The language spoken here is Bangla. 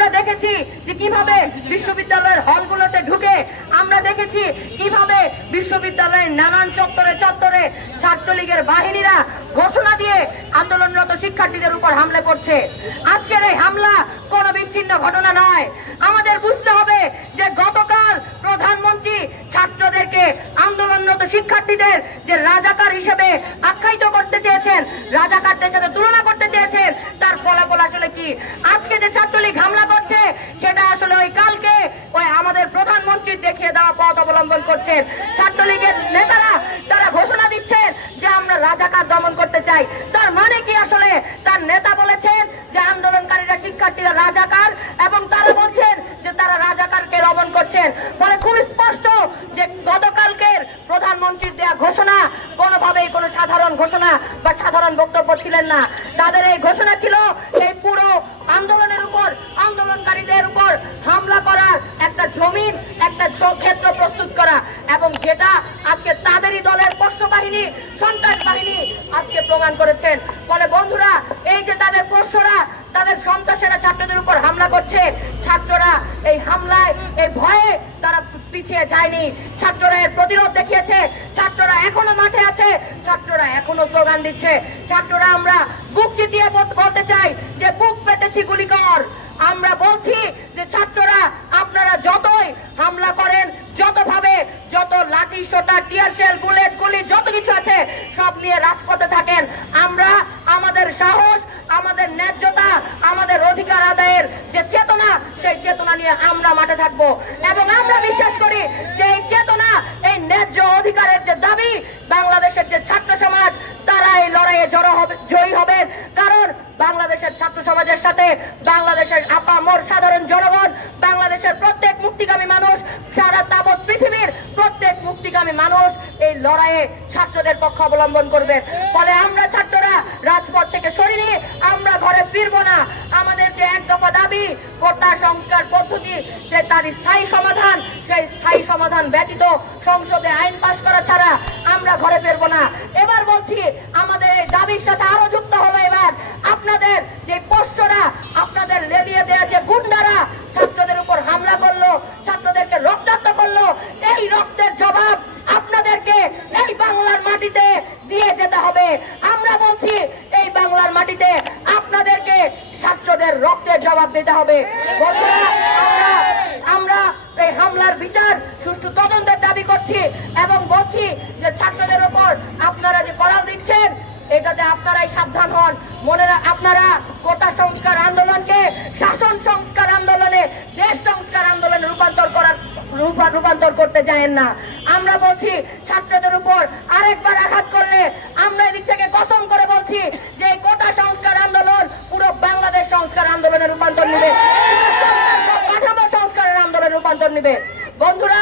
আমরা দেখেছি যে কিভাবে বিশ্ববিদ্যালয়ের হলগুলোতে ঢুকে, আমরা দেখেছি কিভাবে বিশ্ববিদ্যালয়ের নানান চত্বরে চত্বরে ছাত্রলীগের বাহিনীরা ঘোষণা দিয়ে আন্দোলনরত শিক্ষার্থীদের উপর হামলা করছে। আজকের এই হামলা কোনো বিচ্ছিন্ন ঘটনা নয়। আমাদের বুঝতে হবে যে গতকাল প্রধানমন্ত্রী ছাত্রদেরকে, আন্দোলনরত শিক্ষার্থীদের যে রাজাকার হিসেবে আখ্যায়িত করতে চেয়েছেন, রাজাকারদের সাথে তুলনা করতে চেয়েছেন, তার ফলাফল আসলে কি? আজকে যে ছাত্রলীগ হামলা করছে সেটা আসলে ওই কালকে ওই আমাদের প্রধানমন্ত্রীর দেখিয়ে দেওয়া পথ অবলম্বন করছেন। ছাত্রলীগের নেতারা তারা ঘোষণা দিচ্ছেন যে আমরা রাজাকার দমন করতে চাই। তার মানে কি? আসলে তার নেতা বলেছেন যে আন্দোলনকারীরা, শিক্ষার্থীরা রাজাকার, এবং তারা বলছেন যে তারা রাজাকারকে দমন করছেন। ফলে খুব স্পষ্ট যে গতকালকের প্রধানমন্ত্রীর দেয়া ঘোষণা কোনোভাবেই কোনো সাধারণ ঘোষণা বা সাধারণ বক্তব্য ছিলেন না। তাদের এই ঘোষণা ছিল এই পুরো আন্দোলনের উপর, আন্দোলনকারীদের উপর হামলা করার একটা জমিন, একটা ক্ষেত্র প্রস্তুত করা, এবং যেটা আজকে তাদেরই দলের পোষ্য বাহিনী, সন্ত্রাস বাহিনী আজকে প্রমাণ করেছেন। ফলে বন্ধুরা, এই যে তাদের পোষ্যরা, তাদের সন্ত্রাসেরা ছাত্রদের উপর হামলা করছে, ছাত্ররা এই হামলায়, এই ভয়ে তারা পিছিয়ে যায়নি। ছাত্ররা এর প্রতিরোধ দেখিয়েছে, ছাত্ররা এখনো মাঠে আছে, ছাত্ররা এখনো স্লোগান দিচ্ছে। ছাত্ররা আমরা বুক চিতিয়ে বলতে চাই যে বুক পেতেছি গুলি কর। আমরা বলছি যে ছাত্ররা আপনারা যতই হামলা করেন, যতভাবে, যত লাঠি সোটা, টিয়ার শেল, বুলেট, গুলি যত কিছু আছে সব নিয়ে রাজপথে থাকেন। আমরা আমাদের সাহস, আমাদের ন্যায্যতা, আমাদের অধিকার আদায়ের যে চেতনা, সেই চেতনা নিয়ে আমরা মাঠে থাকবো। এবং আমরা বিশ্বাস করি যে এই চেতনা, এই ন্যায্য অধিকারের যে দাবি, বাংলাদেশের যে ছাত্র সমাজ তারা এই লড়াইয়ে জয়ী হবেন। কারণ বাংলাদেশের ছাত্র সমাজের সাথে বাংলাদেশের আপামর সাধারণ জনগণ, বাংলাদেশের প্রত্যেক মুক্তিগামী মানুষ, সারা তাবৎ পৃথিবীর প্রত্যেক মুক্তিগামী মানুষ এই লড়াইয়ে ছাত্রদের পক্ষ অবলম্বন করবে। ফলে আমরা ছাত্ররা রাজপথ থেকে সরিয়ে আমরা ঘরে ফিরবো না। আমাদের যে এক দফা দাবি, কোটা সংস্কার পদ্ধতি, যে তার স্থায়ী সমাধান, সেই স্থায়ী সমাধান ব্যতীত সংসদে আইন পাশ করা ছাড়া আমরা ঘরে ফিরবো না। এবার বলছি, আমাদের এই দাবির সাথে আরো যুক্ত হলো এবার আপনাদের যে পোষ্যরা, আপনাদের লেলিয়ে দেয়া যে গুন্ডারা ছাত্রদের উপর হামলা করলো, ছাত্রদেরকে রক্তাক্ত করলো, এই রক্তের জবাব আপনাদেরকে এই বাংলার মাটিতে দিয়ে যেতে হবে। আমরা বলছি, এই বাংলার মাটিতে আপনাদেরকে ছাত্রদের রক্তের জবাব দিতে হবে। বন্ধুরা, আমরা এই হামলার বিচার, সুষ্ঠু তদন্তের দাবি করছি এবং বলছি যে ছাত্রদের উপর আপনারা যে কড়াল দিচ্ছেন, এটাতে আপনারাই সাবধান হন। আপনারা কোটা সংস্কার আন্দোলনকে শাসন সংস্কার আন্দোলনে, দেশ সংস্কার আন্দোলনে রূপান্তর করতে চায়েন না। আমরা বলছি, ছাত্রদের উপর আরেকবার আঘাত করলে আমরা এদিক থেকে কসম করে বলছি যে কোটা সংস্কার আন্দোলন পুরো বাংলাদেশ সংস্কার আন্দোলনে রূপান্তর নেবে, কাঠামো সংস্কারের আন্দোলনে রূপান্তর নেবে। বন্ধুরা,